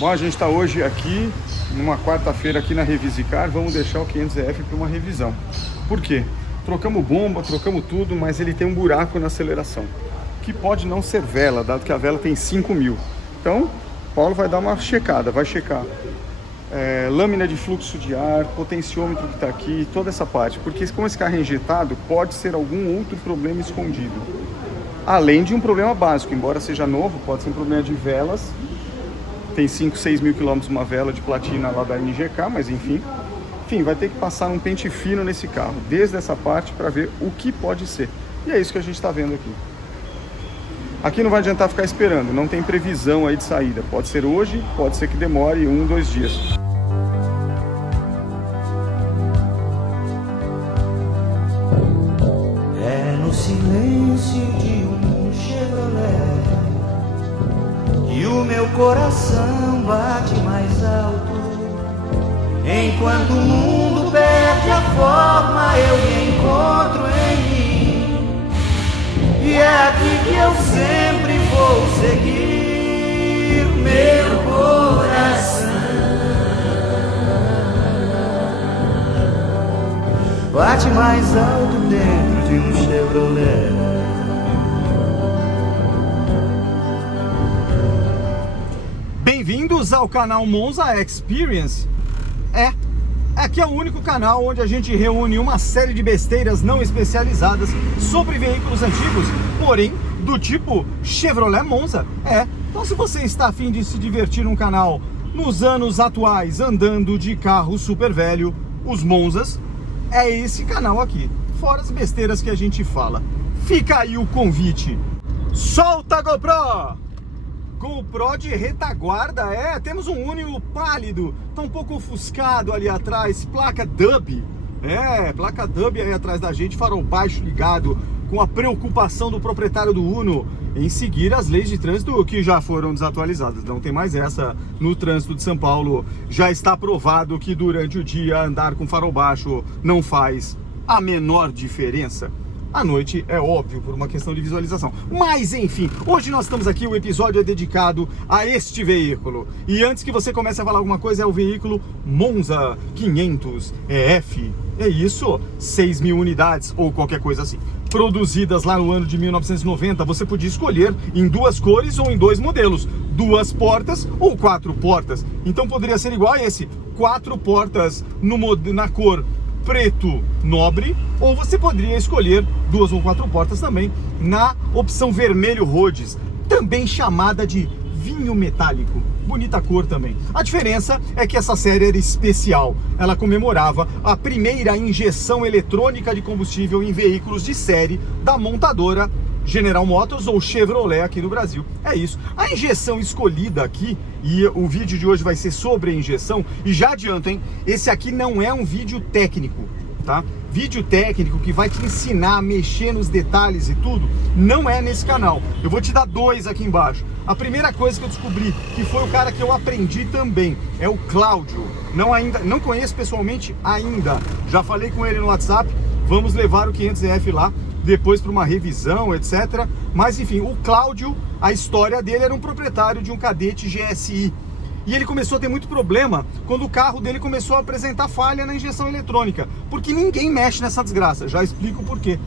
Bom, a gente está hoje aqui, numa quarta-feira aqui na Revisicar, vamos deixar o 500EF para uma revisão. Por quê? Trocamos bomba, trocamos tudo, mas ele tem um buraco na aceleração, que pode não ser vela, dado que a vela tem 5.000. Então, Paulo vai dar uma checada, vai checar lâmina de fluxo de ar, potenciômetro que está aqui, toda essa parte, porque como esse carro é injetado, pode ser algum outro problema escondido. Além de um problema básico, embora seja novo, pode ser um problema de velas. Tem 5, 6 mil quilômetros uma vela de platina lá da NGK, mas enfim, vai ter que passar um pente fino nesse carro, desde essa parte, para ver o que pode ser. E é isso que a gente está vendo aqui. Aqui não vai adiantar ficar esperando, não tem previsão aí de saída. Pode ser hoje, pode ser que demore 1, 2 dias. É no silêncio de um Chevrolet que o meu coração bate mais alto. Enquanto o mundo perde a forma, eu me encontro em mim. E é aqui que eu sempre vou seguir meu coração. Bate mais alto dentro de um Chevrolet. Bem-vindos ao canal Monza Experience. Aqui é o único canal onde a gente reúne uma série de besteiras não especializadas sobre veículos antigos, porém do tipo Chevrolet Monza. Então se você está a fim de se divertir num canal nos anos atuais, andando de carro super velho, os Monzas, é esse canal aqui. Fora as besteiras que a gente fala. Fica aí o convite. Solta a GoPro! GoPro de retaguarda, temos um Unio pálido, tá um pouco ofuscado ali atrás, placa Dub, placa Dub aí atrás da gente, farol baixo ligado, com a preocupação do proprietário do Uno em seguir as leis de trânsito que já foram desatualizadas, não tem mais essa no trânsito de São Paulo, já está provado que durante o dia andar com farol baixo não faz a menor diferença. À noite é óbvio, por uma questão de visualização. Mas enfim, hoje nós estamos aqui, o episódio é dedicado a este veículo. E antes que você comece a falar alguma coisa, é o veículo Monza 500 EF. É isso, 6.000 unidades ou qualquer coisa assim. Produzidas lá no ano de 1990, você podia escolher em 2 cores ou em 2 modelos. 2 portas ou 4 portas. Então poderia ser igual a esse, 4 portas na cor preto nobre, ou você poderia escolher 2 ou 4 portas também na opção vermelho Rhodes, também chamada de vinho metálico. Bonita cor também. A diferença é que essa série era especial. Ela comemorava a primeira injeção eletrônica de combustível em veículos de série da montadora General Motors ou Chevrolet aqui no Brasil. É isso. A injeção escolhida aqui, e o vídeo de hoje vai ser sobre a injeção, e já adianto, hein? Esse aqui não é um vídeo técnico, tá? Vídeo técnico que vai te ensinar a mexer nos detalhes e tudo, não é nesse canal. Eu vou te dar 2 aqui embaixo. A primeira coisa que eu descobri, que foi o cara que eu aprendi também, é o Cláudio. Não conheço pessoalmente ainda. Já falei com ele no WhatsApp, vamos levar o 500EF lá depois para uma revisão, etc. Mas enfim, o Cláudio, a história dele era um proprietário de um Cadete GSI. E ele começou a ter muito problema quando o carro dele começou a apresentar falha na injeção eletrônica, porque ninguém mexe nessa desgraça, já explico o porquê.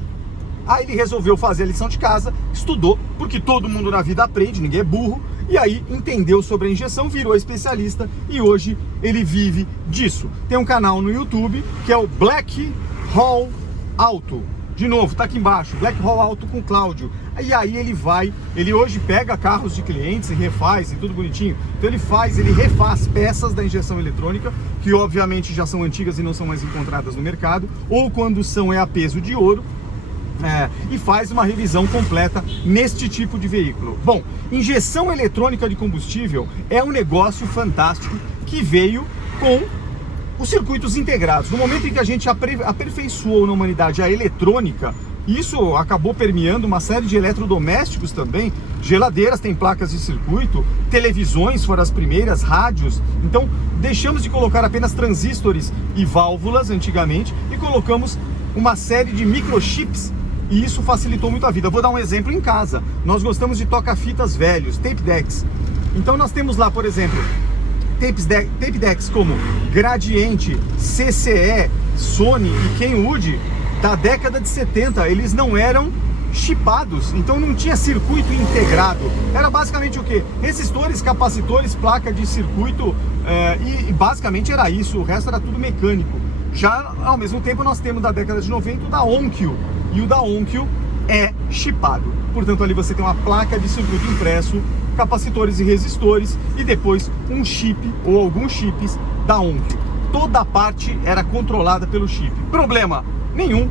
Aí ele resolveu fazer a lição de casa, estudou, porque todo mundo na vida aprende, ninguém é burro, e aí entendeu sobre a injeção, virou especialista e hoje ele vive disso. Tem um canal no YouTube que é o Black Hole Auto. De novo, tá aqui embaixo, Black Hole Auto com Cláudio. E aí ele hoje pega carros de clientes e refaz e tudo bonitinho. Então ele refaz peças da injeção eletrônica, que obviamente já são antigas e não são mais encontradas no mercado, ou quando são a peso de ouro, e faz uma revisão completa neste tipo de veículo. Bom, injeção eletrônica de combustível é um negócio fantástico que veio com os circuitos integrados. No momento em que a gente aperfeiçoou na humanidade a eletrônica, isso acabou permeando uma série de eletrodomésticos também. Geladeiras têm placas de circuito, televisões foram as primeiras, rádios. Então deixamos de colocar apenas transistores e válvulas antigamente e colocamos uma série de microchips, e isso facilitou muito a vida. Vou dar um exemplo em casa. Nós gostamos de toca-fitas velhos, tape decks. Então nós temos lá, por exemplo, tape decks como Gradiente, CCE, Sony e Kenwood da década de 70, eles não eram chipados, então não tinha circuito integrado. Era basicamente o que? Resistores, capacitores, placa de circuito e basicamente era isso, o resto era tudo mecânico. Já ao mesmo tempo nós temos da década de 90 o da Onkyo, e o da Onkyo é chipado. Portanto, ali você tem uma placa de circuito impresso, capacitores e resistores e depois um chip ou alguns chips da Onkyo. Toda a parte era controlada pelo chip. Problema nenhum.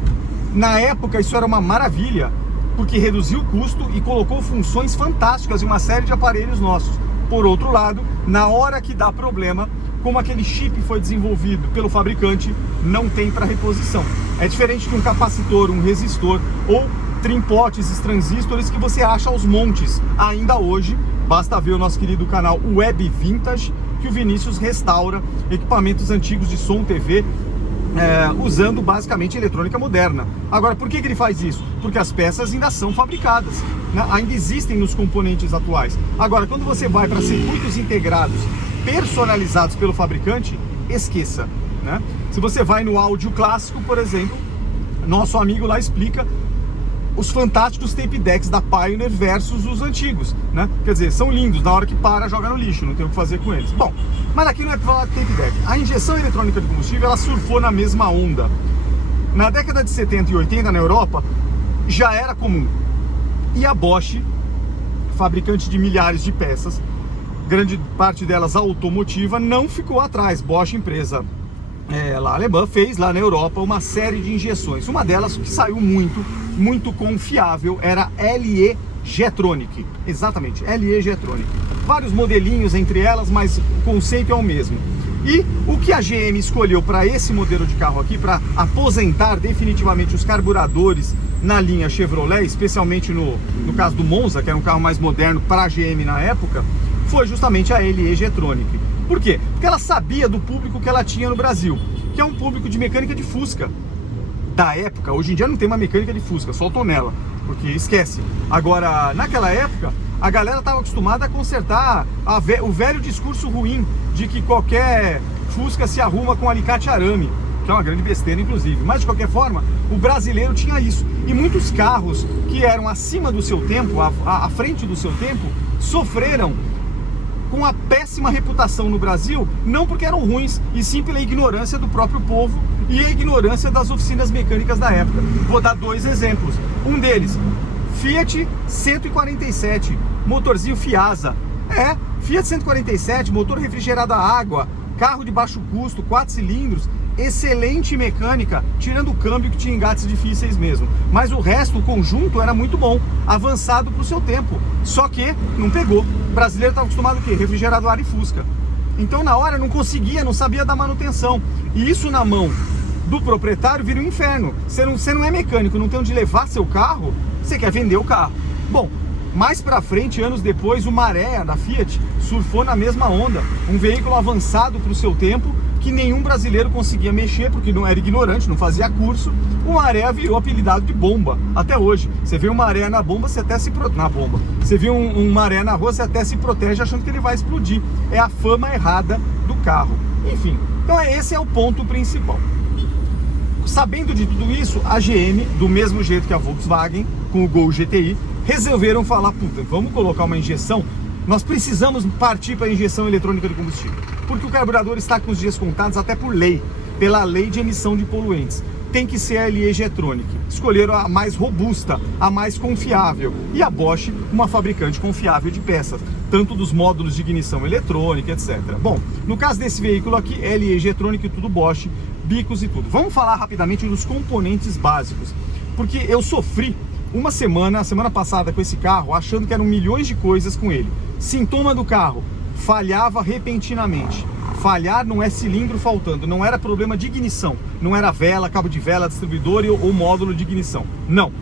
Na época isso era uma maravilha, porque reduziu o custo e colocou funções fantásticas em uma série de aparelhos nossos. Por outro lado, na hora que dá problema, como aquele chip foi desenvolvido pelo fabricante, não tem para reposição. É diferente de um capacitor, um resistor ou trimpotes e transistores que você acha aos montes ainda hoje. Basta ver o nosso querido canal Web Vintage, que o Vinícius restaura equipamentos antigos de som, TV, usando basicamente eletrônica moderna. Agora, por que ele faz isso? Porque as peças ainda são fabricadas, né? Ainda existem nos componentes atuais. Agora, quando você vai para circuitos integrados, personalizados pelo fabricante, esqueça, né? Se você vai no áudio clássico, por exemplo, nosso amigo lá explica os fantásticos tape decks da Pioneer versus os antigos, né? Quer dizer, são lindos, na hora que para, joga no lixo, não tem o que fazer com eles. Bom, mas aqui não é para falar de tape deck. A injeção eletrônica de combustível, ela surfou na mesma onda. Na década de 70 e 80 na Europa, já era comum. E a Bosch, fabricante de milhares de peças, grande parte delas automotiva, não ficou atrás. Bosch, empresa lá alemã, fez lá na Europa uma série de injeções. Uma delas que saiu muito confiável era LE Getronic. Exatamente, LE Getronic. Vários modelinhos entre elas, mas o conceito é o mesmo. E o que a GM escolheu para esse modelo de carro aqui, para aposentar definitivamente os carburadores na linha Chevrolet, especialmente no caso do Monza, que era um carro mais moderno para a GM na época, foi justamente a LE Getronic. Por quê? Porque ela sabia do público que ela tinha no Brasil, que é um público de mecânica de Fusca da época. Hoje em dia não tem uma mecânica de Fusca, só tonela, porque esquece. Agora, naquela época, a galera estava acostumada a consertar o velho discurso ruim de que qualquer Fusca se arruma com alicate arame, que é uma grande besteira, inclusive. Mas, de qualquer forma, o brasileiro tinha isso. E muitos carros que eram acima do seu tempo, à frente do seu tempo, sofreram com a péssima reputação no Brasil, não porque eram ruins, e sim pela ignorância do próprio povo e a ignorância das oficinas mecânicas da época. Vou dar dois exemplos. Um deles, Fiat 147, motorzinho Fiasa. Fiat 147, motor refrigerado a água, carro de baixo custo, 4 cilindros, excelente mecânica, tirando o câmbio que tinha engates difíceis mesmo. Mas o resto, o conjunto, era muito bom, avançado para o seu tempo. Só que não pegou. O brasileiro estava acostumado o quê? Refrigerado a ar e Fusca. Então na hora não conseguia, não sabia da manutenção. E isso na mão do proprietário vira um inferno. Você não é mecânico, não tem onde levar seu carro, você quer vender o carro. Bom, mais pra frente, anos depois, o Marea da Fiat surfou na mesma onda. Um veículo avançado para o seu tempo, que nenhum brasileiro conseguia mexer, porque não era ignorante, não fazia curso. O Marea virou apelidado de bomba, até hoje. Você vê um Marea na bomba, você até se Você vê um Marea na rua, você até se protege achando que ele vai explodir. É a fama errada do carro. Enfim, então esse é o ponto principal. Sabendo de tudo isso, a GM, do mesmo jeito que a Volkswagen, com o Gol GTI, resolveram falar, puta, vamos colocar uma injeção. Nós precisamos partir para a injeção eletrônica de combustível, porque o carburador está com os dias contados até por lei, pela lei de emissão de poluentes. Tem que ser a LE Getronic. Escolheram a mais robusta, a mais confiável. E a Bosch, uma fabricante confiável de peças, tanto dos módulos de ignição eletrônica, etc. Bom, no caso desse veículo aqui, LE Getronic, tudo Bosch, bicos e tudo. Vamos falar rapidamente dos componentes básicos, porque eu sofri uma semana, a semana passada, com esse carro, achando que eram milhões de coisas com ele. Sintoma do carro, falhava repentinamente. Falhar não é cilindro faltando, não era problema de ignição, não era vela, cabo de vela, distribuidor ou módulo de ignição, não.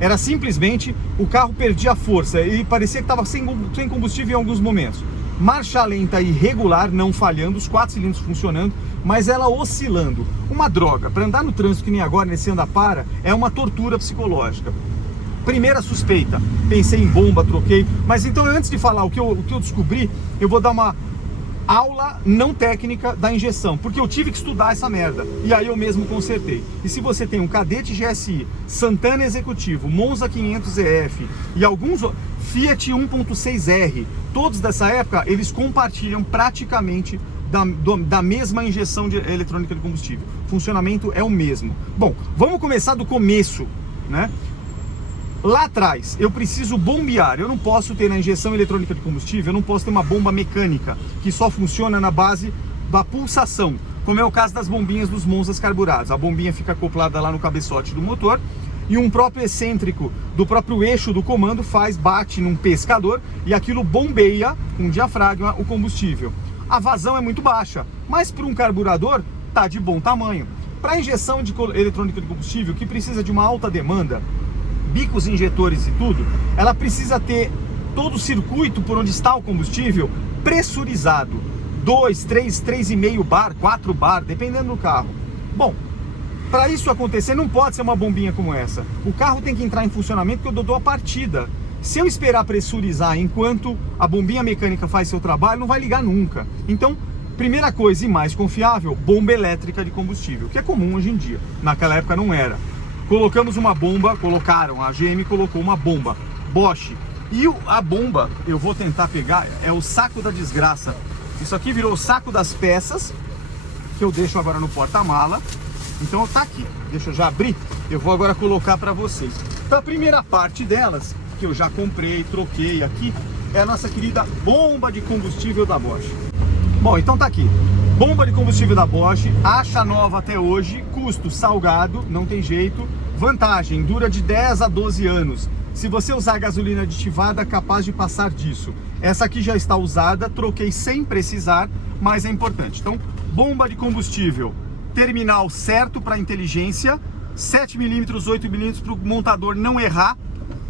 Era simplesmente o carro perdia força e parecia que estava sem combustível em alguns momentos. Marcha lenta irregular, não falhando, os 4 cilindros funcionando, mas ela oscilando. Uma droga, para andar no trânsito que nem agora, nesse anda-para, é uma tortura psicológica. Primeira suspeita, pensei em bomba, troquei, mas então antes de falar o que eu descobri, eu vou dar aula não técnica da injeção, porque eu tive que estudar essa merda, e aí eu mesmo consertei. E se você tem um Cadete GSI, Santana Executivo, Monza 500EF e alguns Fiat 1.6R, todos dessa época, eles compartilham praticamente da mesma injeção de eletrônica de combustível. O funcionamento é o mesmo. Bom, vamos começar do começo, né? Lá atrás, eu preciso bombear. Eu não posso ter na injeção eletrônica de combustível, eu não posso ter uma bomba mecânica que só funciona na base da pulsação, como é o caso das bombinhas dos Monzas carburados. A bombinha fica acoplada lá no cabeçote do motor e um próprio excêntrico do próprio eixo do comando bate num pescador e aquilo bombeia com diafragma o combustível. A vazão é muito baixa, mas para um carburador tá de bom tamanho. Para injeção de eletrônica de combustível, que precisa de uma alta demanda, bicos injetores e tudo, ela precisa ter todo o circuito por onde está o combustível pressurizado. 2, 3, 3,5 bar, 4 bar, dependendo do carro. Bom, para isso acontecer não pode ser uma bombinha como essa. O carro tem que entrar em funcionamento porque eu dou a partida. Se eu esperar pressurizar enquanto a bombinha mecânica faz seu trabalho, não vai ligar nunca. Então, primeira coisa e mais confiável, bomba elétrica de combustível, que é comum hoje em dia. Naquela época não era. Colocamos uma bomba, a GM colocou uma bomba Bosch. E a bomba, eu vou tentar pegar, é o saco da desgraça. Isso aqui virou o saco das peças, que eu deixo agora no porta-mala. Então tá aqui, deixa eu já abrir, eu vou agora colocar para vocês. Então a primeira parte delas, que eu já comprei, troquei aqui, é a nossa querida bomba de combustível da Bosch. Bom, então tá aqui, bomba de combustível da Bosch, acha nova até hoje, custo salgado, não tem jeito. Vantagem, dura de 10 a 12 anos. Se você usar gasolina aditivada, capaz de passar disso. Essa aqui já está usada, troquei sem precisar, mas é importante. Então, bomba de combustível, terminal certo para inteligência, 7mm, 8mm para o montador não errar.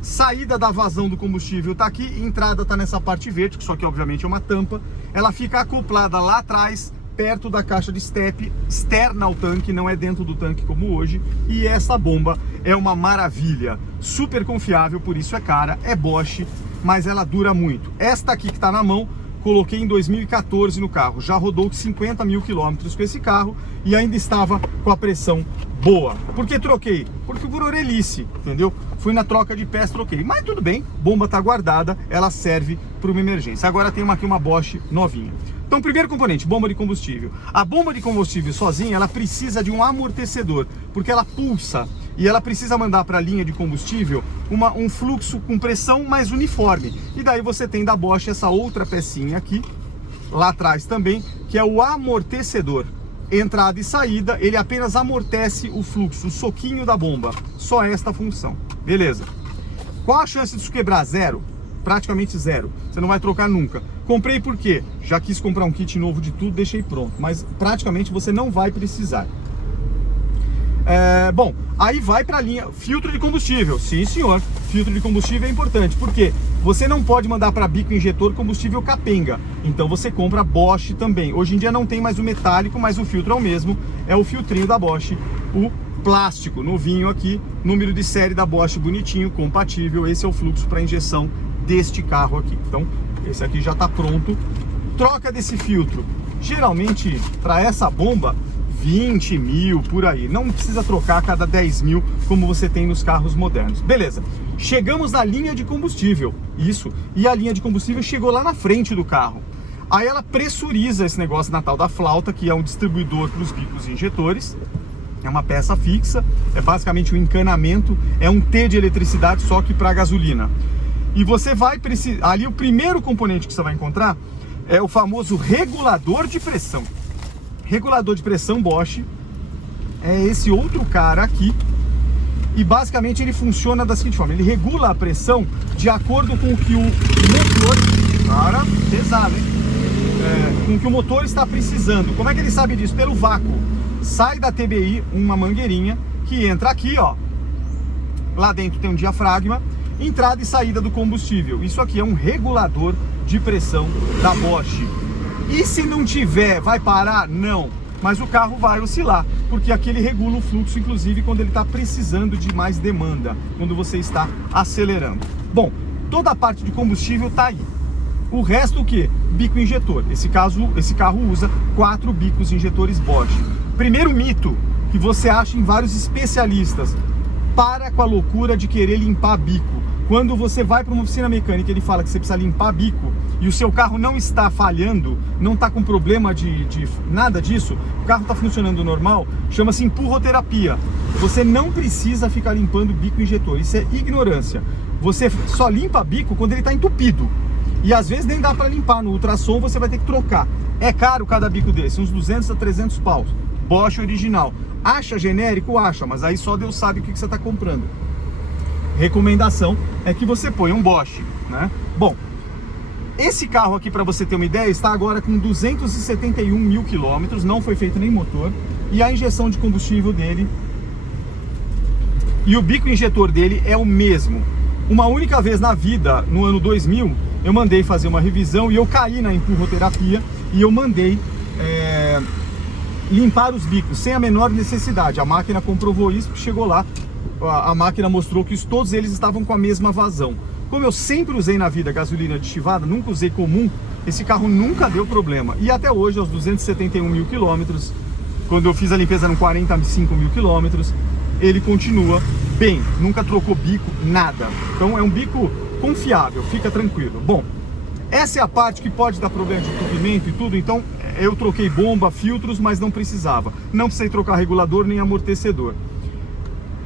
Saída da vazão do combustível está aqui, entrada está nessa parte verde, que só que obviamente é uma tampa. Ela fica acoplada lá atrás, perto da caixa de step, externa ao tanque, não é dentro do tanque como hoje. E essa bomba é uma maravilha, super confiável, por isso é cara, é Bosch, mas ela dura muito. Esta aqui que está na mão, coloquei em 2014 no carro, já rodou 50 mil quilômetros com esse carro e ainda estava com a pressão boa. Por que troquei? Porque por orelhice, entendeu? Fui na troca de peças, troquei, mas tudo bem, bomba está guardada, ela serve para uma emergência. Agora tem aqui uma Bosch novinha. Então, primeiro componente, bomba de combustível. A bomba de combustível sozinha, ela precisa de um amortecedor, porque ela pulsa e ela precisa mandar para a linha de combustível um fluxo com pressão mais uniforme. E daí você tem da Bosch essa outra pecinha aqui, lá atrás também, que é o amortecedor. Entrada e saída, ele apenas amortece o fluxo, o soquinho da bomba. Só esta função. Beleza. Qual a chance disso quebrar? Zero. Praticamente zero. Você não vai trocar nunca. Comprei por quê? Já quis comprar um kit novo de tudo, deixei pronto. Mas praticamente você não vai precisar. Bom, aí vai para a linha filtro de combustível. Sim, senhor. Filtro de combustível é importante. Por quê? Você não pode mandar para bico injetor combustível capenga. Então você compra Bosch também. Hoje em dia não tem mais o metálico, mas o filtro é o mesmo. É o filtrinho da Bosch. O plástico, novinho aqui. Número de série da Bosch bonitinho, compatível. Esse é o fluxo para injeção deste carro aqui. Então, esse aqui já está pronto. Troca desse filtro. Geralmente, para essa bomba, 20 mil, por aí. Não precisa trocar a cada 10 mil, como você tem nos carros modernos. Beleza. Chegamos na linha de combustível. Isso. E a linha de combustível chegou lá na frente do carro. Aí ela pressuriza esse negócio na tal da flauta, que é um distribuidor para os bicos injetores. É uma peça fixa. É basicamente um encanamento. É um T de eletricidade, só que para gasolina. E você vai precisar... Ali o primeiro componente que você vai encontrar é o famoso regulador de pressão. Regulador de pressão Bosch é esse outro cara aqui. E basicamente ele funciona da seguinte forma: ele regula a pressão de acordo com o que o motor... Cara, pesado, hein? Com o que o motor está precisando. Como é que ele sabe disso? Pelo vácuo. Sai da TBI uma mangueirinha que entra aqui, ó. Lá dentro tem um diafragma. Entrada e saída do combustível. Isso aqui é um regulador de pressão da Bosch. E se não tiver, vai parar? Não. Mas o carro vai oscilar, porque aqui ele regula o fluxo, inclusive quando ele está precisando de mais demanda, quando você está acelerando. Bom, toda a parte de combustível está aí. O resto o que? Bico injetor. Esse carro usa 4 bicos injetores Bosch. Primeiro mito que você acha em vários especialistas: para com a loucura de querer limpar bico. Quando você vai para uma oficina mecânica e ele fala que você precisa limpar bico e o seu carro não está falhando, não está com problema de nada disso, o carro está funcionando normal, chama-se empurroterapia. Você não precisa ficar limpando bico injetor, isso é ignorância. Você só limpa bico quando ele está entupido. E às vezes nem dá para limpar, no ultrassom você vai ter que trocar. É caro cada bico desse, uns 200 a 300 paus. Bosch original. Acha genérico? Acha, mas aí só Deus sabe o que você está comprando. Recomendação é que você ponha um Bosch, né? Bom, esse carro aqui, para você ter uma ideia, está agora com 271 mil quilômetros, não foi feito nem motor, e a injeção de combustível dele e o bico injetor dele é o mesmo. Uma única vez na vida, no ano 2000, eu mandei fazer uma revisão e eu caí na empurroterapia e eu mandei limpar os bicos sem a menor necessidade. A máquina comprovou isso, chegou lá, a máquina mostrou que todos eles estavam com a mesma vazão. Como eu sempre usei na vida gasolina aditivada, nunca usei comum, esse carro nunca deu problema. E até hoje, aos 271 mil quilômetros, quando eu fiz a limpeza no 45 mil quilômetros, ele continua bem, nunca trocou bico, nada. Então é um bico confiável, fica tranquilo. Bom, essa é a parte que pode dar problema de entupimento e tudo, então eu troquei bomba, filtros, mas não precisava. Não precisei trocar regulador nem amortecedor.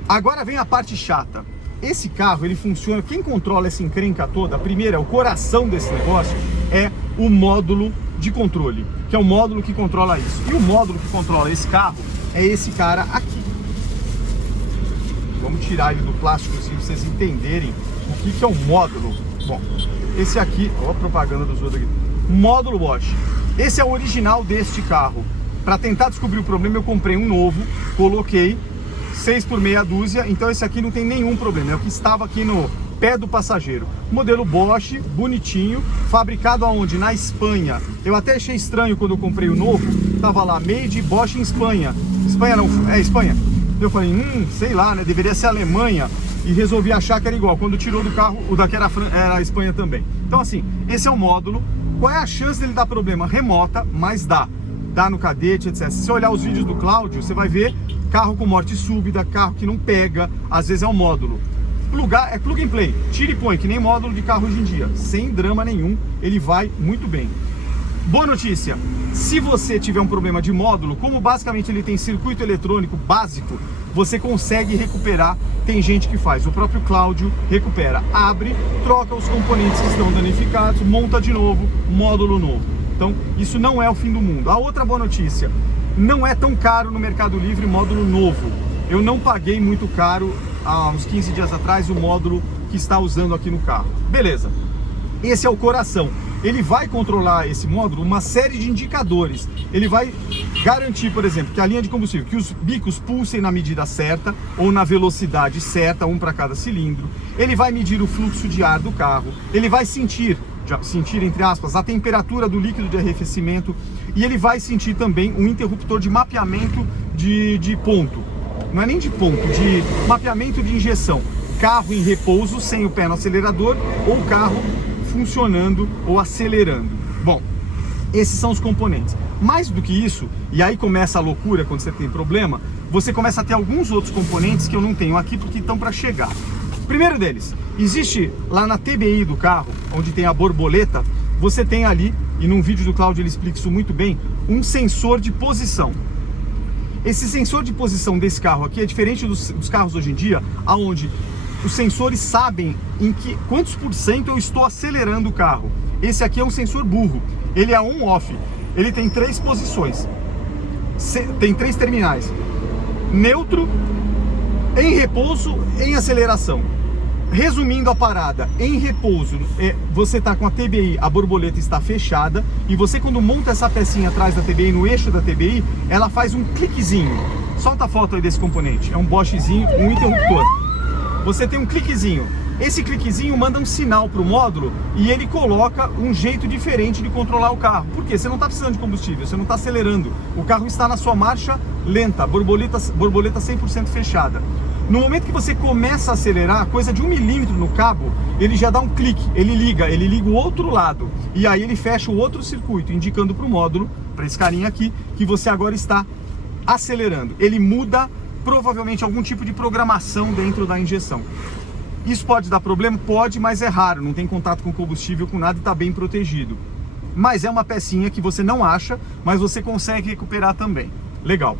Agora vem a parte chata. Esse carro, ele funciona, quem controla essa encrenca toda, a primeira, o coração desse negócio, é o módulo de controle, que é o módulo que controla isso. E o módulo que controla esse carro é esse cara aqui. Vamos tirar ele do plástico assim, pra vocês entenderem o que é um módulo. Bom, esse aqui, ó a propaganda dos outros aqui. Módulo Bosch. Esse é o original deste carro. Para tentar descobrir o problema, eu comprei um novo, coloquei 6 por meia dúzia, então esse aqui não tem nenhum problema, é o que estava aqui no pé do passageiro. Modelo Bosch, bonitinho, fabricado aonde? Na Espanha. Eu até achei estranho quando eu comprei o novo, tava lá, made Bosch em Espanha. Espanha não, é Espanha. Eu falei, sei lá, né, deveria ser Alemanha, e resolvi achar que era igual. Quando tirou do carro, o daqui era a Espanha também. Então assim, esse é o módulo. Qual é a chance dele dar problema? Remota, mas dá no cadete, etc. Se você olhar os vídeos do Cláudio, você vai ver carro com morte súbita, carro que não pega, às vezes é um módulo. É plug and play, tira e põe, que nem módulo de carro hoje em dia, sem drama nenhum, ele vai muito bem. Boa notícia, se você tiver um problema de módulo, como basicamente ele tem circuito eletrônico básico, você consegue recuperar, tem gente que faz, o próprio Cláudio recupera, abre, troca os componentes que estão danificados, monta de novo, módulo novo. Então, isso não é o fim do mundo. A outra boa notícia, não é tão caro no Mercado Livre módulo novo. Eu não paguei muito caro, há uns 15 dias atrás, o módulo que está usando aqui no carro. Beleza. Esse é o coração. Ele vai controlar, esse módulo, uma série de indicadores. Ele vai garantir, por exemplo, que a linha de combustível, que os bicos pulsem na medida certa ou na velocidade certa, um para cada cilindro. Ele vai medir o fluxo de ar do carro. Ele vai sentir, entre aspas, a temperatura do líquido de arrefecimento, e ele vai sentir também um interruptor de mapeamento de ponto, não é nem de ponto, de mapeamento de injeção, carro em repouso sem o pé no acelerador ou carro funcionando ou acelerando. Bom, esses são os componentes. Mais do que isso, e aí começa a loucura quando você tem problema, você começa a ter alguns outros componentes que eu não tenho aqui porque estão para chegar. Primeiro deles, existe lá na TBI do carro, onde tem a borboleta, você tem ali, e num vídeo do Cláudio ele explica isso muito bem, um sensor de posição. Esse sensor de posição desse carro aqui é diferente dos carros hoje em dia, onde os sensores sabem quantos por cento eu estou acelerando o carro. Esse aqui é um sensor burro, ele é on-off, ele tem 3 posições, tem 3 terminais, neutro, em repouso, em aceleração. Resumindo a parada, em repouso, você está com a TBI, a borboleta está fechada, e você quando monta essa pecinha atrás da TBI, no eixo da TBI, ela faz um cliquezinho. Solta a foto aí desse componente, é um Boschzinho, um interruptor. Você tem um cliquezinho, esse cliquezinho manda um sinal para o módulo e ele coloca um jeito diferente de controlar o carro. Por quê? Você não está precisando de combustível, você não está acelerando, o carro está na sua marcha lenta, borboleta 100% fechada. No momento que você começa a acelerar, coisa de 1 milímetro no cabo, ele já dá um clique, ele liga o outro lado. E aí ele fecha o outro circuito, indicando para o módulo, para esse carinha aqui, que você agora está acelerando. Ele muda provavelmente algum tipo de programação dentro da injeção. Isso pode dar problema? Pode, mas é raro, não tem contato com combustível, com nada e está bem protegido. Mas é uma pecinha que você não acha, mas você consegue recuperar também. Legal.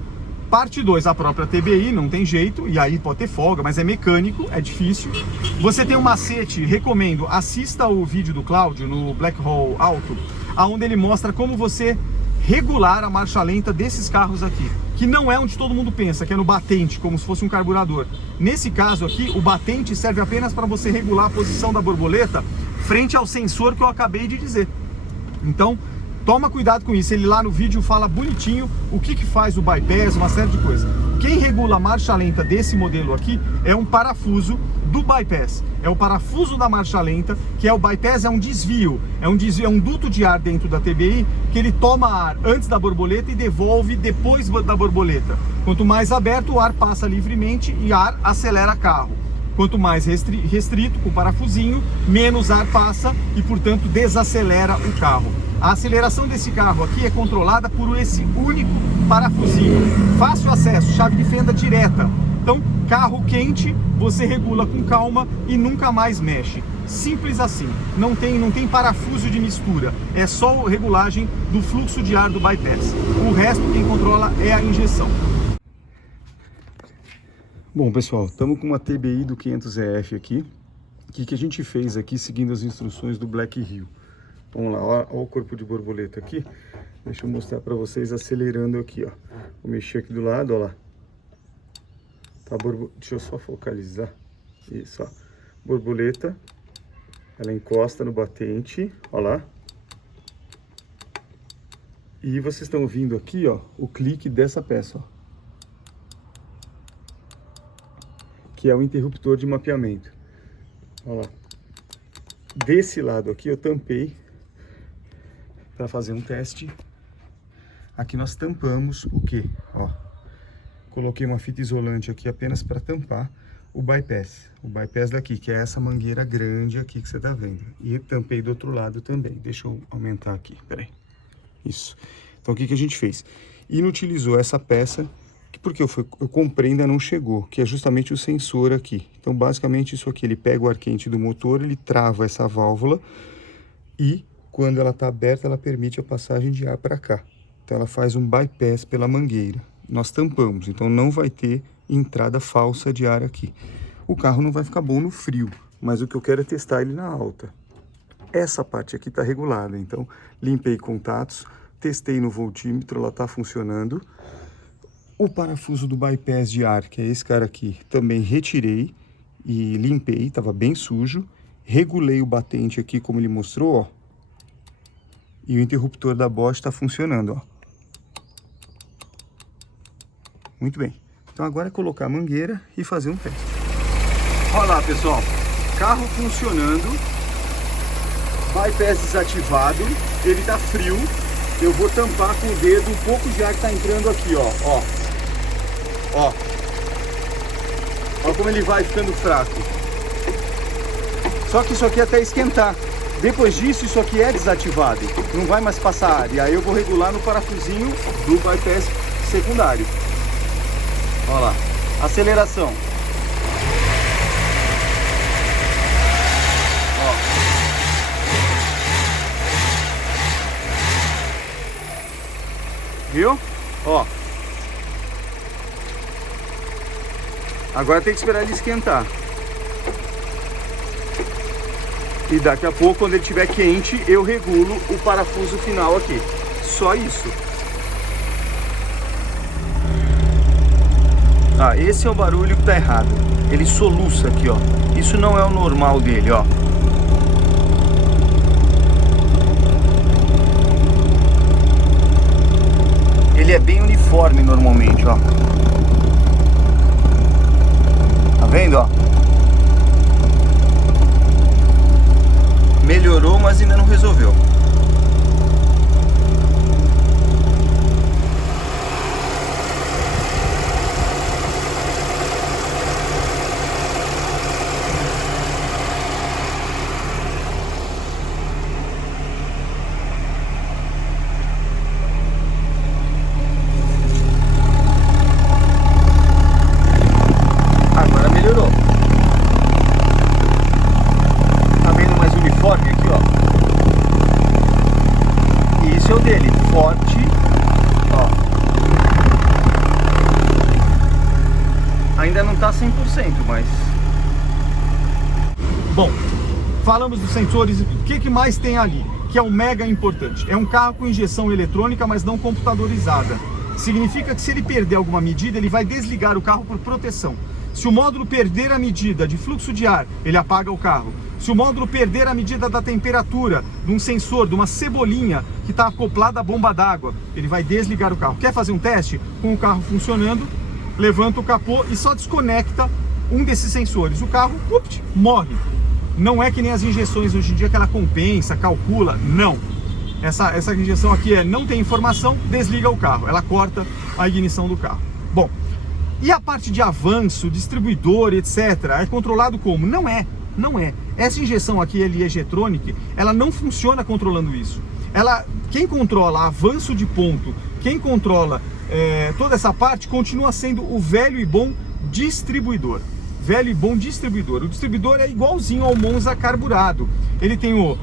Parte 2, a própria TBI, não tem jeito, e aí pode ter folga, mas é mecânico, é difícil. Você tem um macete, recomendo, assista o vídeo do Cláudio no Black Hole Auto, onde ele mostra como você regular a marcha lenta desses carros aqui, que não é onde todo mundo pensa, que é no batente, como se fosse um carburador. Nesse caso aqui, o batente serve apenas para você regular a posição da borboleta frente ao sensor que eu acabei de dizer. Então, toma cuidado com isso. Ele lá no vídeo fala bonitinho o que faz o bypass, uma série de coisas. Quem regula a marcha lenta desse modelo aqui é um parafuso do bypass. É o parafuso da marcha lenta, que é o bypass, é um desvio, é um duto de ar dentro da TBI, que ele toma ar antes da borboleta e devolve depois da borboleta. Quanto mais aberto, o ar passa livremente e ar acelera o carro. Quanto mais restrito, com o parafusinho, menos ar passa e, portanto, desacelera o carro. A aceleração desse carro aqui é controlada por esse único parafusinho. Fácil acesso, chave de fenda direta. Então, carro quente, você regula com calma e nunca mais mexe. Simples assim. Não tem parafuso de mistura. É só a regulagem do fluxo de ar do bypass. O resto, quem controla é a injeção. Bom, pessoal, estamos com uma TBI do 500EF aqui. O que a gente fez aqui, seguindo as instruções do Black Hill? Vamos lá, olha o corpo de borboleta aqui. Deixa eu mostrar para vocês acelerando aqui, ó. Vou mexer aqui do lado, ó lá. Tá, deixa eu só focalizar. Isso, ó. Borboleta. Ela encosta no batente, ó lá. E vocês estão ouvindo aqui, ó, o clique dessa peça, ó. Que é o interruptor de mapeamento. Olha lá. Desse lado aqui eu tampei para fazer um teste. Aqui nós tampamos o que? Ó, coloquei uma fita isolante aqui apenas para tampar o bypass. O bypass daqui, que é essa mangueira grande aqui que você tá vendo. E tampei do outro lado também. Deixa eu aumentar aqui, peraí. Isso. Então o que a gente fez? Inutilizou essa peça, porque eu comprei e ainda não chegou, que é justamente o sensor aqui. Então, basicamente, isso aqui, ele pega o ar quente do motor, ele trava essa válvula e, quando ela está aberta, ela permite a passagem de ar para cá. Então, ela faz um bypass pela mangueira. Nós tampamos, então não vai ter entrada falsa de ar aqui. O carro não vai ficar bom no frio, mas o que eu quero é testar ele na alta. Essa parte aqui está regulada, então limpei contatos, testei no voltímetro, ela está funcionando. O parafuso do bypass de ar, que é esse cara aqui, também retirei e limpei, estava bem sujo. Regulei o batente aqui, como ele mostrou, ó. E o interruptor da Bosch está funcionando, ó. Muito bem. Então agora é colocar a mangueira e fazer um teste. Olha lá, pessoal. Carro funcionando. Bypass desativado. Ele está frio. Eu vou tampar com o dedo um pouco de ar que está entrando aqui, ó. Ó. Olha como ele vai ficando fraco. Só que isso aqui é até esquentar. Depois disso, isso aqui é desativado. Não vai mais passar ar. E aí eu vou regular no parafusinho do bypass secundário. Olha lá. Aceleração. Ó. Viu? Ó. Agora tem que esperar ele esquentar. E daqui a pouco, quando ele estiver quente, eu regulo o parafuso final aqui. Só isso. Ah, esse é o barulho que tá errado. Ele soluça aqui, ó. Isso não é o normal dele, ó. Ele é bem uniforme normalmente, ó. Tá vendo, ó? Melhorou, mas ainda não resolveu. aconteceu dele? Forte, ó. Ainda não tá 100%, mas... Bom, falamos dos sensores, o que mais tem ali? Que é o mega importante. É um carro com injeção eletrônica, mas não computadorizada. Significa que se ele perder alguma medida, ele vai desligar o carro por proteção. Se o módulo perder a medida de fluxo de ar, ele apaga o carro. Se o módulo perder a medida da temperatura de um sensor, de uma cebolinha que está acoplada à bomba d'água, ele vai desligar o carro. Quer fazer um teste? Com o carro funcionando, levanta o capô e só desconecta um desses sensores. O carro, ups, morre. Não é que nem as injeções hoje em dia que ela compensa, calcula, não. Essa injeção aqui não tem informação, desliga o carro, ela corta a ignição do carro. Bom, e a parte de avanço, distribuidor, etc., é controlado como? Não é. Essa injeção aqui, LE-G-Tronic, ela não funciona controlando isso. Quem controla avanço de ponto, quem controla toda essa parte, continua sendo o velho e bom distribuidor. Velho e bom distribuidor. O distribuidor é igualzinho ao Monza carburado. Ele tem o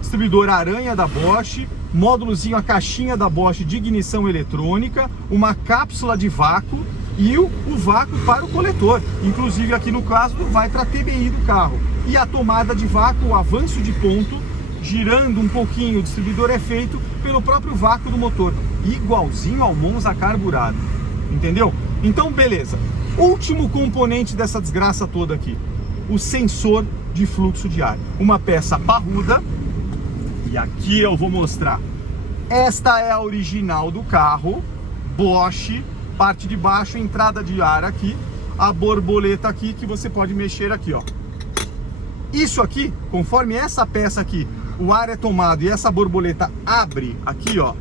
distribuidor aranha da Bosch, módulozinho, a caixinha da Bosch de ignição eletrônica, uma cápsula de vácuo e o vácuo para o coletor. Inclusive aqui no caso vai para a TBI do carro. E a tomada de vácuo, o avanço de ponto, girando um pouquinho, o distribuidor é feito pelo próprio vácuo do motor. Igualzinho ao Monza carburado. Entendeu? Então beleza. Último componente dessa desgraça toda aqui, o sensor de fluxo de ar. Uma peça parruda, e aqui eu vou mostrar. Esta é a original do carro, Bosch, parte de baixo, entrada de ar aqui, a borboleta aqui que você pode mexer aqui, ó. Isso aqui, conforme essa peça aqui, o ar é tomado e essa borboleta abre aqui, ó.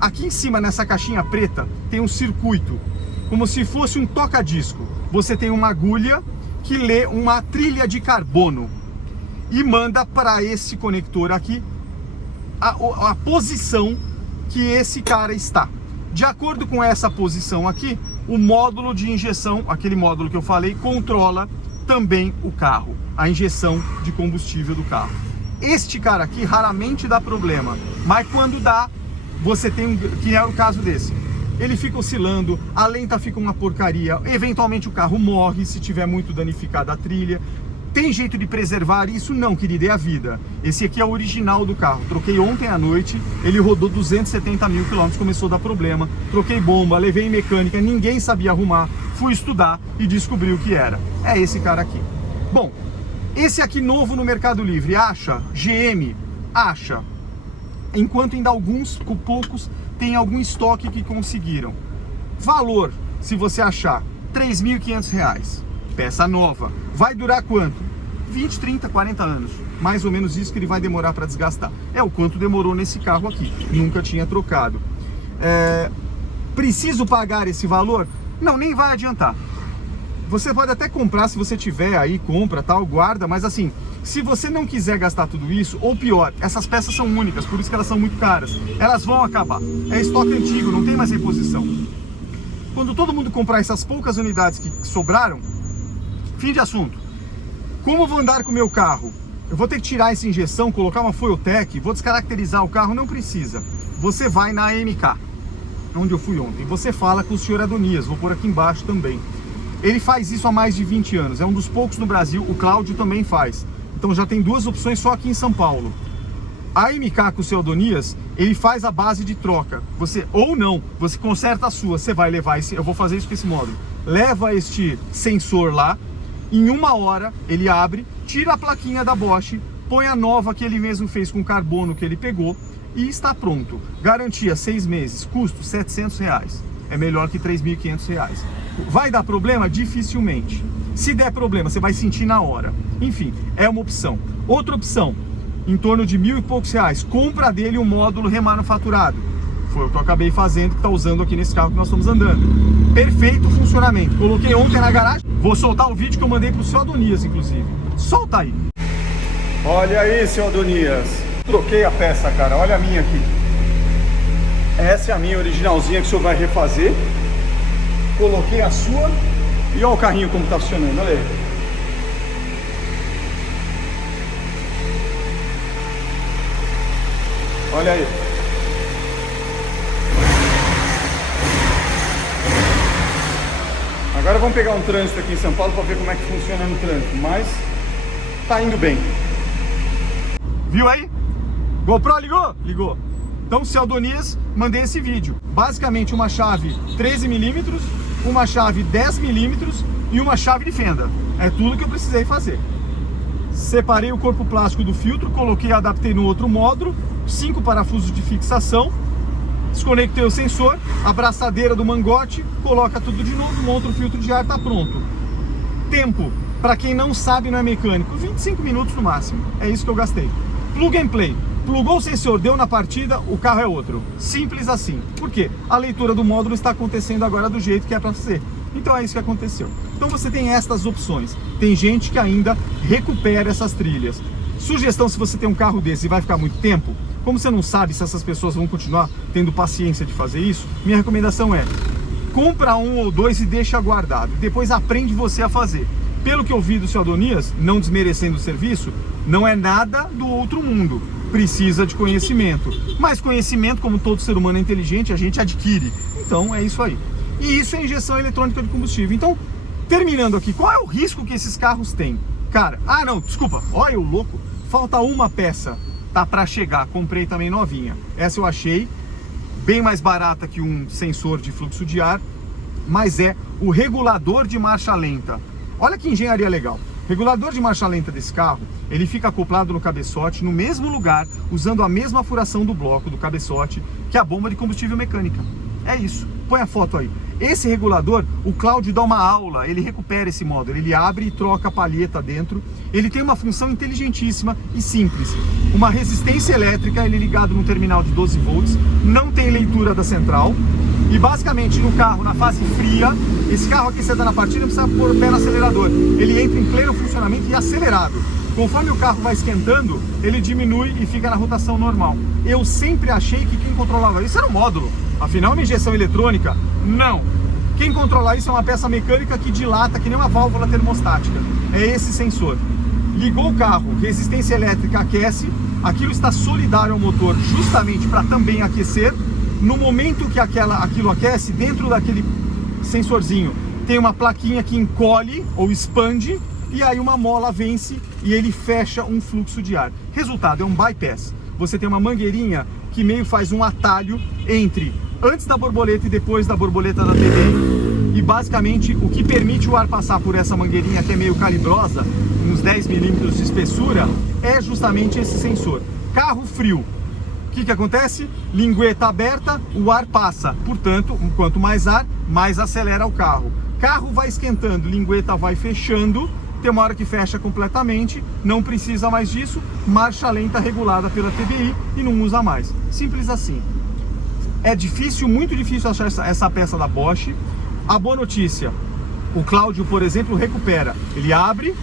Aqui em cima, nessa caixinha preta, tem um circuito, como se fosse um toca-disco. Você tem uma agulha que lê uma trilha de carbono e manda para esse conector aqui a posição que esse cara está. De acordo com essa posição aqui, o módulo de injeção, aquele módulo que eu falei, controla também o carro, a injeção de combustível do carro. Este cara aqui raramente dá problema, mas quando dá, você tem que é o caso desse. Ele fica oscilando, a lenta fica uma porcaria, eventualmente o carro morre se tiver muito danificada a trilha. Tem jeito de preservar isso? Não, querida, é a vida. Esse aqui é o original do carro. Troquei ontem à noite, ele rodou 270 mil quilômetros, começou a dar problema. Troquei bomba, levei em mecânica, ninguém sabia arrumar. Fui estudar e descobri o que era. É esse cara aqui. Bom, esse aqui novo no Mercado Livre, acha? GM, acha. Enquanto ainda poucos tem algum estoque que conseguiram. Valor, se você achar, R$3.500. Peça nova. Vai durar quanto? 20, 30, 40 anos. Mais ou menos isso que ele vai demorar para desgastar. É o quanto demorou nesse carro aqui. Nunca tinha trocado. Preciso pagar esse valor? Não, nem vai adiantar. Você pode até comprar, se você tiver aí, compra, tal, guarda, mas assim, se você não quiser gastar tudo isso, ou pior, essas peças são únicas, por isso que elas são muito caras, elas vão acabar. É estoque antigo, não tem mais reposição. Quando todo mundo comprar essas poucas unidades que sobraram, fim de assunto. Como eu vou andar com o meu carro? Eu vou ter que tirar essa injeção, colocar uma Fueltech, vou descaracterizar o carro? Não precisa. Você vai na AMK, onde eu fui ontem, você fala com o senhor Adonias, vou pôr aqui embaixo também. Ele faz isso há mais de 20 anos, é um dos poucos no Brasil, o Cláudio também faz. Então já tem duas opções só aqui em São Paulo. A AMK com o seu Adonias, ele faz a base de troca. Você, ou não, você conserta a sua, você vai levar esse, eu vou fazer isso com esse módulo. Leva este sensor lá, em 1 hora ele abre, tira a plaquinha da Bosch, põe a nova que ele mesmo fez com carbono que ele pegou e está pronto. Garantia 6 meses, custo R$700. É melhor que R$3.500. Vai dar problema? Dificilmente. Se der problema, você vai sentir na hora. Enfim, é uma opção. Outra opção, em torno de R$1.000 e poucos, compra dele um módulo remanufaturado. Foi o que eu acabei fazendo, que está usando aqui nesse carro que nós estamos andando. Perfeito funcionamento. Coloquei ontem na garagem. Vou soltar o vídeo que eu mandei para o seu Adonias, inclusive. Solta aí. Olha aí, seu Adonias. Troquei a peça, cara. Olha a minha aqui. Essa é a minha originalzinha que o senhor vai refazer. Coloquei a sua. E olha o carrinho como está funcionando. Olha aí. Olha aí. Agora vamos pegar um trânsito aqui em São Paulo para ver como é que funciona no trânsito, mas tá indo bem. Viu aí? GoPro ligou? Ligou. Então, seu Adonias, mandei esse vídeo. Basicamente uma chave 13mm, uma chave 10mm e uma chave de fenda. É tudo que eu precisei fazer. Separei o corpo plástico do filtro, coloquei e adaptei no outro módulo, 5 parafusos de fixação, desconectei o sensor, a braçadeira do mangote, coloca tudo de novo, monta o filtro de ar, tá pronto. Tempo, para quem não sabe, não é mecânico, 25 minutos no máximo, é isso que eu gastei. Plug and play, plugou o sensor, deu na partida, o carro é outro. Simples assim. Por quê? A leitura do módulo está acontecendo agora do jeito que é para ser. Então é isso que aconteceu. Então você tem estas opções. Tem gente que ainda recupera essas trilhas. Sugestão, se você tem um carro desse e vai ficar muito tempo, como você não sabe se essas pessoas vão continuar tendo paciência de fazer isso, minha recomendação é: compra um ou dois e deixa guardado. Depois aprende você a fazer. Pelo que eu vi do seu Adonias, não desmerecendo o serviço, não é nada do outro mundo. Precisa de conhecimento. Mas conhecimento, como todo ser humano é inteligente, a gente adquire. Então é isso aí. E isso é injeção eletrônica de combustível. Então, terminando aqui, qual é o risco que esses carros têm? Cara, não, desculpa, olha o louco, falta uma peça, tá para chegar, comprei também novinha. Essa eu achei bem mais barata que um sensor de fluxo de ar, mas é o regulador de marcha lenta. Olha que engenharia legal. Regulador de marcha lenta desse carro, ele fica acoplado no cabeçote, no mesmo lugar, usando a mesma furação do bloco do cabeçote que a bomba de combustível mecânica. É isso, põe a foto aí. Esse regulador, o Cláudio dá uma aula, ele recupera esse módulo, ele abre e troca a palheta dentro. Ele tem uma função inteligentíssima e simples. Uma resistência elétrica, ele ligado no terminal de 12 volts, não tem leitura da central. E basicamente no carro, na fase fria, esse carro aqui você dá na partida, não precisa pôr o pé no acelerador. Ele entra em pleno funcionamento e acelerado. Conforme o carro vai esquentando, ele diminui e fica na rotação normal. Eu sempre achei que quem controlava isso era o módulo. Afinal, uma injeção eletrônica? Não. Quem controla isso é uma peça mecânica que dilata que nem uma válvula termostática. É esse sensor. Ligou o carro, resistência elétrica aquece, aquilo está solidário ao motor justamente para também aquecer. No momento que aquilo aquece, dentro daquele sensorzinho tem uma plaquinha que encolhe ou expande e aí uma mola vence e ele fecha um fluxo de ar. Resultado, é um bypass. Você tem uma mangueirinha que meio faz um atalho entre antes da borboleta e depois da borboleta da TBI. E basicamente o que permite o ar passar por essa mangueirinha que é meio calibrosa, uns 10 milímetros de espessura, é justamente esse sensor. Carro frio. O que acontece? Lingueta aberta, o ar passa. Portanto, quanto mais ar, mais acelera o carro. Carro vai esquentando, lingueta vai fechando. Tem uma hora que fecha completamente, não precisa mais disso. Marcha lenta regulada pela TBI e não usa mais. Simples assim. É difícil, muito difícil achar essa peça da Bosch. A boa notícia, o Cláudio, por exemplo, recupera. Ele abre,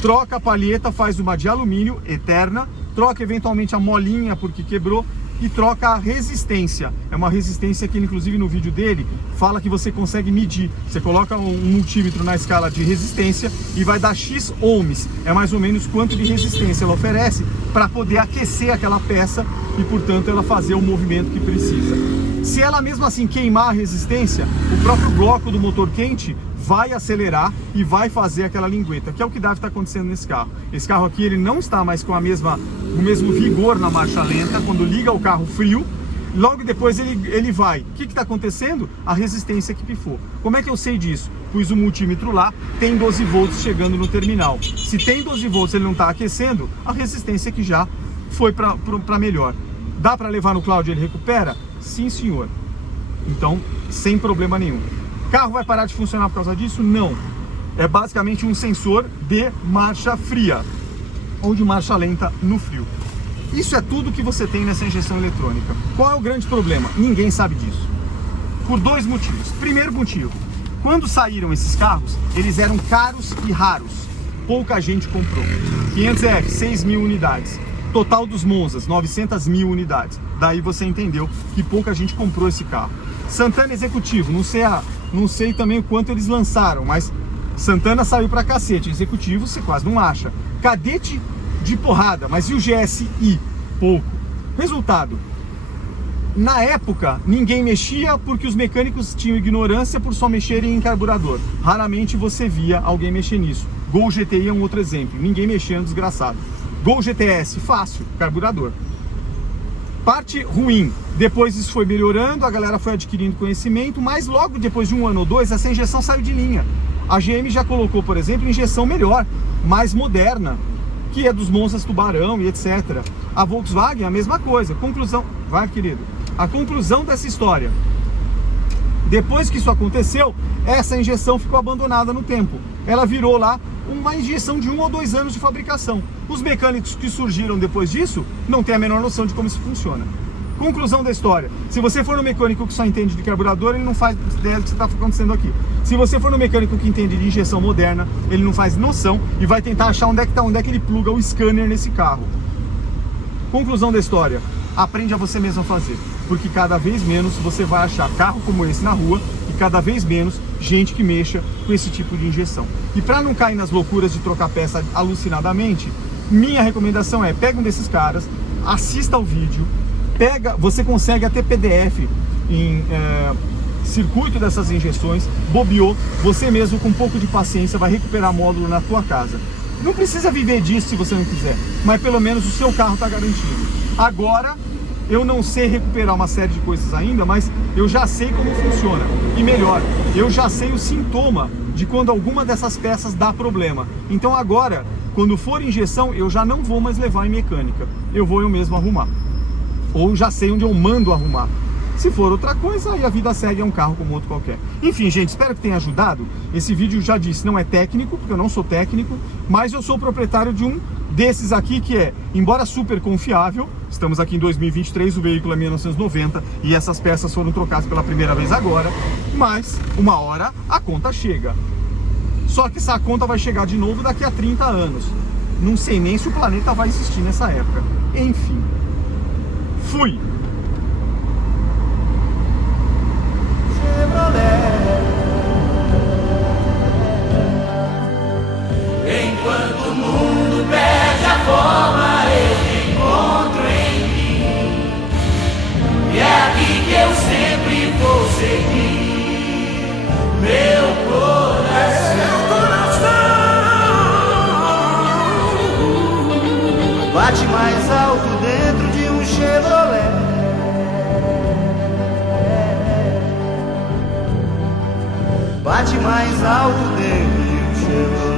troca a palheta, faz uma de alumínio eterna, troca eventualmente a molinha porque quebrou e troca a resistência. É uma resistência que ele, inclusive no vídeo dele, fala que você consegue medir. Você coloca um multímetro na escala de resistência e vai dar X ohms. É mais ou menos quanto de resistência ela oferece para poder aquecer aquela peça e, portanto, ela fazer o movimento que precisa. Se ela mesmo assim queimar a resistência, o próprio bloco do motor quente vai acelerar e vai fazer aquela lingueta, que é o que deve estar acontecendo nesse carro. Esse carro aqui ele não está mais com o mesmo vigor na marcha lenta. Quando liga o carro frio, logo depois ele vai. O que está acontecendo? A resistência que pifou. Como é que eu sei disso? Pus o multímetro lá, tem 12 volts chegando no terminal. Se tem 12 volts ele não está aquecendo, a resistência que já foi para melhor. Dá para levar no Cláudio e ele recupera? Sim, senhor. Então, sem problema nenhum. Carro vai parar de funcionar por causa disso? Não. É basicamente um sensor de marcha fria ou de marcha lenta no frio. Isso é tudo que você tem nessa injeção eletrônica. Qual é o grande problema? Ninguém sabe disso. Por dois motivos. Primeiro motivo, quando saíram esses carros, eles eram caros e raros. Pouca gente comprou. 500F, 6 mil unidades. Total dos Monzas, 900 mil unidades. Daí você entendeu que pouca gente comprou esse carro. Santana Executivo, não sei também o quanto eles lançaram, mas Santana saiu pra cacete. Executivo você quase não acha. Cadete de porrada, mas e o GSI? Pouco. Resultado, Na época, ninguém mexia porque os mecânicos tinham ignorância por só mexerem em carburador. Raramente você via alguém mexer nisso. Gol GTI é um outro exemplo, ninguém mexendo, desgraçado. Gol GTS, fácil, carburador. Parte ruim, depois isso foi melhorando, a galera foi adquirindo conhecimento, mas logo depois de 1 ano ou 2, essa injeção saiu de linha. A GM já colocou, por exemplo, injeção melhor, mais moderna, que é dos Monzas Tubarão e etc. A Volkswagen, a mesma coisa. Conclusão, vai querido, a conclusão dessa história. Depois que isso aconteceu, essa injeção ficou abandonada no tempo. Ela virou lá uma injeção de 1 ou 2 anos de fabricação. Os mecânicos que surgiram depois disso não têm a menor noção de como isso funciona. Conclusão da história: se você for no mecânico que só entende de carburador, ele não faz ideia do que está acontecendo aqui. Se você for no mecânico que entende de injeção moderna, ele não faz noção e vai tentar achar onde é que ele pluga o scanner nesse carro. Conclusão da história: aprende a você mesmo a fazer, porque cada vez menos você vai achar carro como esse na rua e cada vez menos gente que mexa com esse tipo de injeção. E para não cair nas loucuras de trocar peça alucinadamente, minha recomendação é: pega um desses caras, assista ao vídeo, você consegue até PDF em circuito dessas injeções, bobeou, você mesmo com um pouco de paciência vai recuperar módulo na tua casa. Não precisa viver disso se você não quiser, mas pelo menos o seu carro está garantido. Agora, eu não sei recuperar uma série de coisas ainda, mas eu já sei como funciona. E melhor, eu já sei o sintoma de quando alguma dessas peças dá problema. Então agora, quando for injeção, eu já não vou mais levar em mecânica. Eu vou eu mesmo arrumar. Ou já sei onde eu mando arrumar. Se for outra coisa, aí a vida segue, é um carro como outro qualquer. Enfim, gente, espero que tenha ajudado. Esse vídeo, já disse, não é técnico, porque eu não sou técnico, mas eu sou proprietário de um desses aqui que é, embora super confiável, estamos aqui em 2023, o veículo é 1990 e essas peças foram trocadas pela primeira vez agora, mas uma hora a conta chega. Só que essa conta vai chegar de novo daqui a 30 anos. Não sei nem se o planeta vai existir nessa época. Enfim. Fui! Enquanto o mundo perde a forma, eu encontro em mim. E é aqui que eu sempre vou seguir. Meu coração bate mais alto dentro de um Chevrolet. Bate mais alto dentro de um Chevrolet.